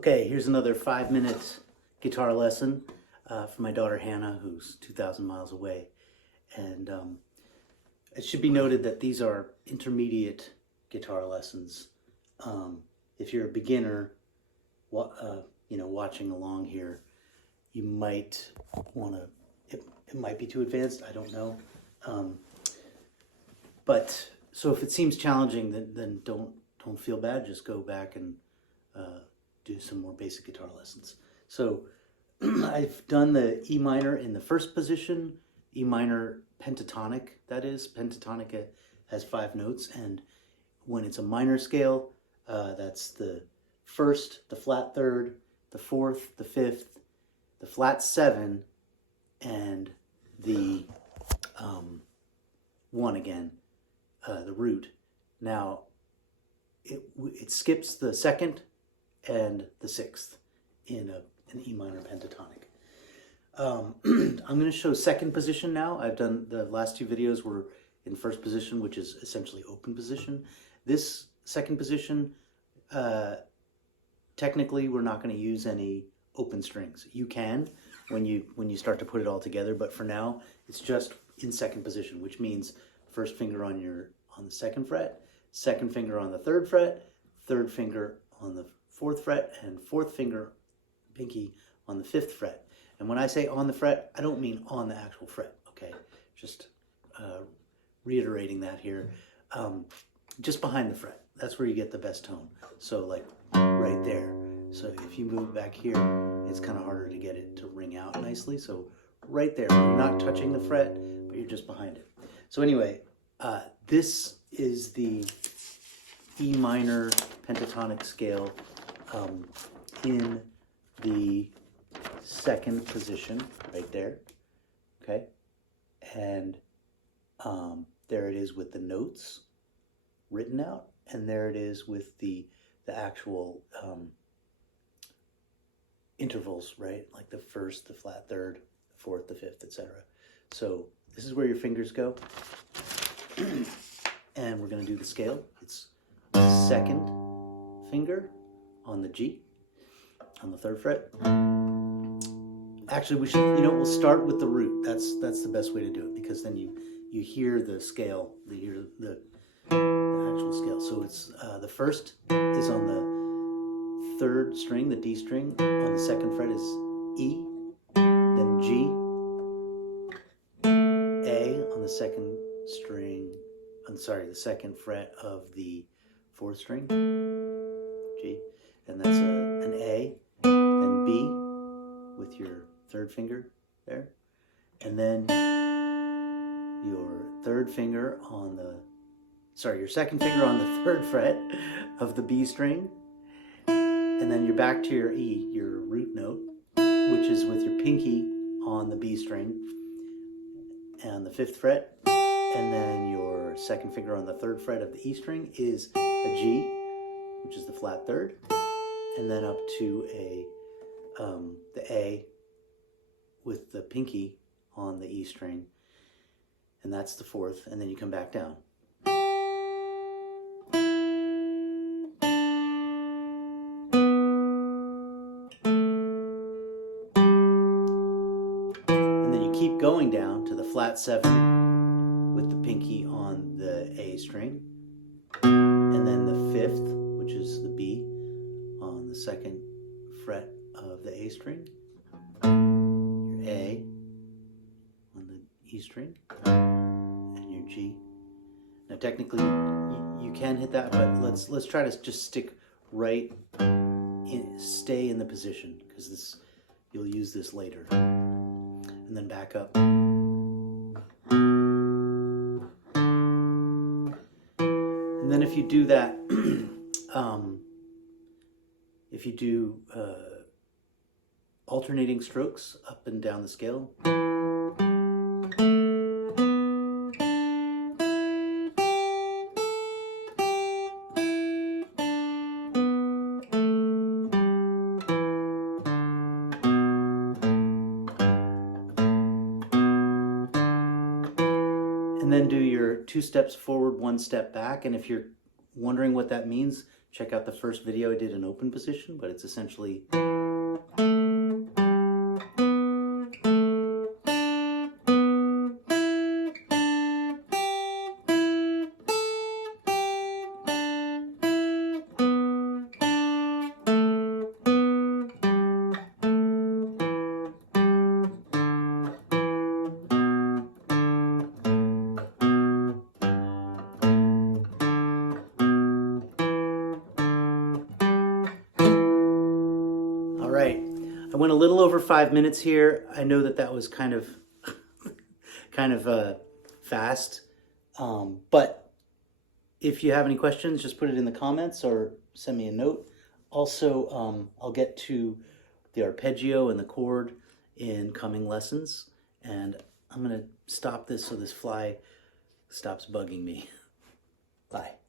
Okay, here's another 5-minute guitar lesson for my daughter Hannah, who's 2,000 miles away. And it should be noted that these are intermediate guitar lessons. If you're a beginner, watching along here, you might want to. It might be too advanced. I don't know. But so if it seems challenging, then don't feel bad. Just go back and do some more basic guitar lessons. So I've done the E minor in the first position, E minor pentatonic, that is. Pentatonic has 5 notes, and when it's a minor scale, that's the first, the flat third, the fourth, the fifth, the flat 7, and the 1 again, the root. Now, it skips the 2nd and the 6th in an E minor pentatonic. I'm going to show 2nd position now. I've done the last 2 videos were in 1st position, which is essentially open position. This 2nd position, technically, we're not going to use any open strings. You can when you start to put it all together, but for now, it's just in 2nd position, which means 1st finger on the 2nd fret, 2nd finger on the 3rd fret, 3rd finger on the 4th fret, and 4th finger, pinky, on the 5th fret. And when I say on the fret, I don't mean on the actual fret, okay? Just reiterating that here. Just behind the fret. That's where you get the best tone. So like right there. So if you move back here, it's kind of harder to get it to ring out nicely. So right there, you're not touching the fret, but you're just behind it. So anyway, this is the E minor pentatonic scale in the 2nd position, right there, okay? And there it is with the notes written out, and there it is with the actual intervals, right? Like the 1st, the flat 3rd, the 4th, the 5th, etc. So this is where your fingers go. And we're going to do the scale. It's 2nd finger on the G, on the 3rd fret. Actually, we'll start with the root. That's the best way to do it, because then you hear the scale, you hear the actual scale. So it's the 1st is on the 3rd string, the D string. On the 2nd fret is E, then G, A on the 2nd string. I'm sorry, the 2nd fret of the 4th string, G, and that's an A, then B with your 3rd finger there, and then your 3rd finger on your 2nd finger on the 3rd fret of the B string, and then you're back to your E, your root note, which is with your pinky on the B string and the 5th fret, and then your 2nd finger on the 3rd fret of the E string is a G, which is the flat 3rd, and then up to the A with the pinky on the E string, and that's the 4th, and then you come back down. And then you keep going down to the flat 7 with the pinky on the A string, and then the 5th, which is the B, on the 2nd fret of the A string, your A on the E string, and your G. Now technically you can hit that, but let's try to just stick right in, stay in the position, because you'll use this later, and then back up. And then if you do that, if you do alternating strokes up and down the scale, and then do your 2 steps forward, 1 step back. And if you're wondering what that means, Check out the first video I did in open position, but it's essentially... All right, I went a little over 5 minutes here. I know that that was kind of fast, but if you have any questions, just put it in the comments or send me a note. Also, I'll get to the arpeggio and the chord in coming lessons, and I'm gonna stop this so this fly stops bugging me. Bye.